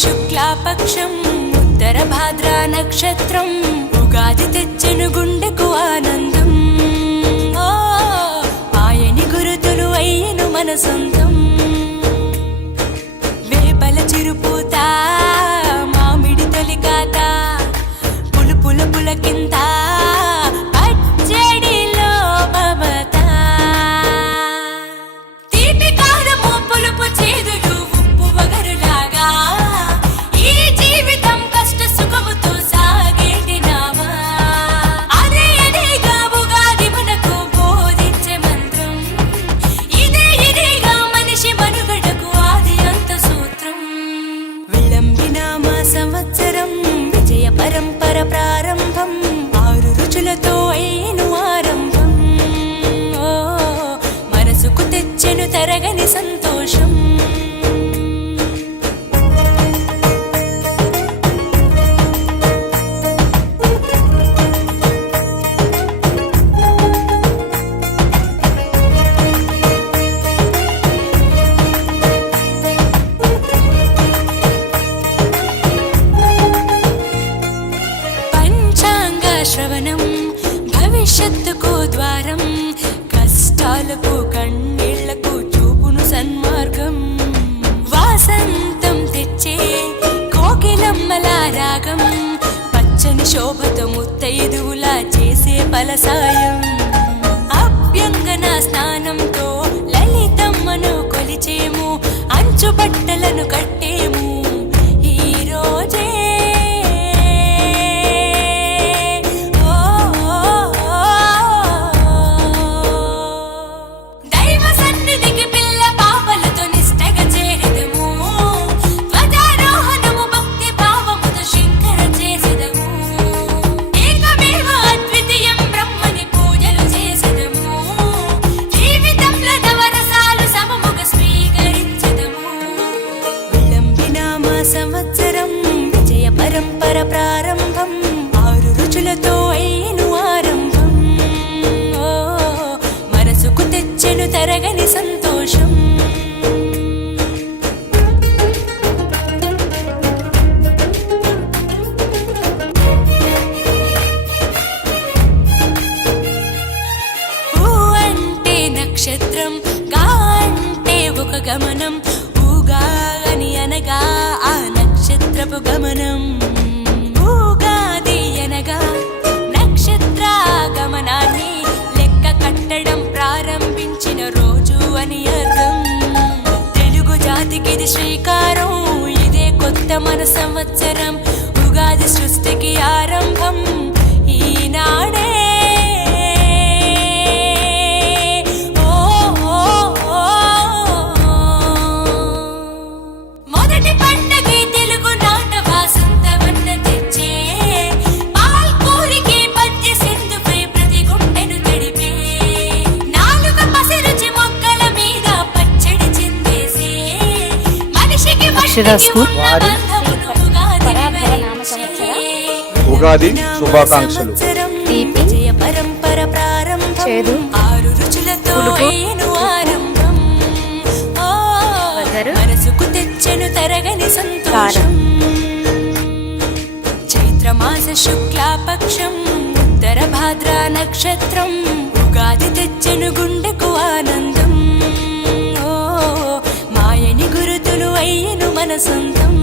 శుక్లాపక్షం ఉత్తర భాద్ర నక్షత్రం ఉగాది తెచ్చెను గుండెకు ఆనందం. ఆయని గురుతులు అయ్యను మన సొంతం. వేపల చిరుపూత మామిడి తొలికాత పులుపుల పులకింత పచ్చడిలో మమత. తీపి కారము పులుపు చేదులు ఉప్పు వగరులాగా ఈ జీవితం కష్ట సుఖముతో సాగేటి నావా. అదే అదేగా ఉగాది మనకు బోధించే మంత్రం. ఇదేగా మనిషి మనుగడకు ఆది అంత సూత్రం. విళంబినామ సంవత్సరం విజయ పరంపర ప్రారంభం. 6 రుచులతో అయ్యను ఆరంభం. మనసుకు తెచ్చెను తరగని సంతోషం. పంచాంగ శ్రవణం భవిష్యత్తుకు ద్వారం. కష్టాలకు కన్నీళ్లకు చూపును సన్మార్గం. వాసంతం తెచ్చే కోకిలమ్మల రాగం. పచ్చని శోభతో ముత్తైదువులా చేసే ఫలసాయం. అభ్యంగన స్నానంతో లలితమ్మను కొలిచేము. అంచు బట్టలను కట్టేము ఈ రోజే. దైవ సన్నిధికి పిల్ల పాపలతో నిష్టగా చేరెదము. ధ్వజారోహణము భక్తి భావముతో శంకర చేసెదము. ఏకమేవ అద్వితీయం బ్రహ్మని పూజలు చేసెదము. జీవితంలో నవరసాలు సమముగా స్వీకరించెదము. విళంబినామ సంవత్సరం విజయ పరంపర ప్రారంభం. 6 రుచులతో అయ్యను ఆరంభం. మనసుకు తెచ్చెను తరగని సంతోషం. ఊ అంటే నక్షత్రం, గా అంటే ఒక గమనం. ఊగా అని అనగా ఆ నక్షత్రపు గమనం. ఊగాది అనగా నక్షత్ర గమనాన్ని లెక్క కట్టడం ప్రారంభించిన రోజు అని అర్థం. తెలుగు జాతికిది శ్రీకారం. ఇదే కొత్త మన సంవత్సరం. ఉగాది సృష్టికి ఆరంభం ఈనాడే. మొదటి పండగే తెలుగు నాట వాసంతవన్న తెచ్చే. పాల్కూరికి పద్య సింధుపై ప్రతి గుండెను తడిపే. నాలుక పసిరుచి మొక్కల మీద పచ్చడి చిందేసే. మనిషికి అక్షరాస్కు వారి ఉగాది శుభాకాంక్షలు. తీపి, విజయ పరంపర ప్రారంభం. చేదు, 6 రుచులతో పులుపు, అయ్యను ఆరంభం. వగరు, మనసుకు తెచ్చెను తరగని సంతోషం. చైత్రమాస శుక్లాపక్షం ఉత్తర భాద్ర నక్షత్రం ఉగాది తెచ్చెను గుండెకు ఆనందం. మాయని గురుతులు అయ్యను మన సొంతం.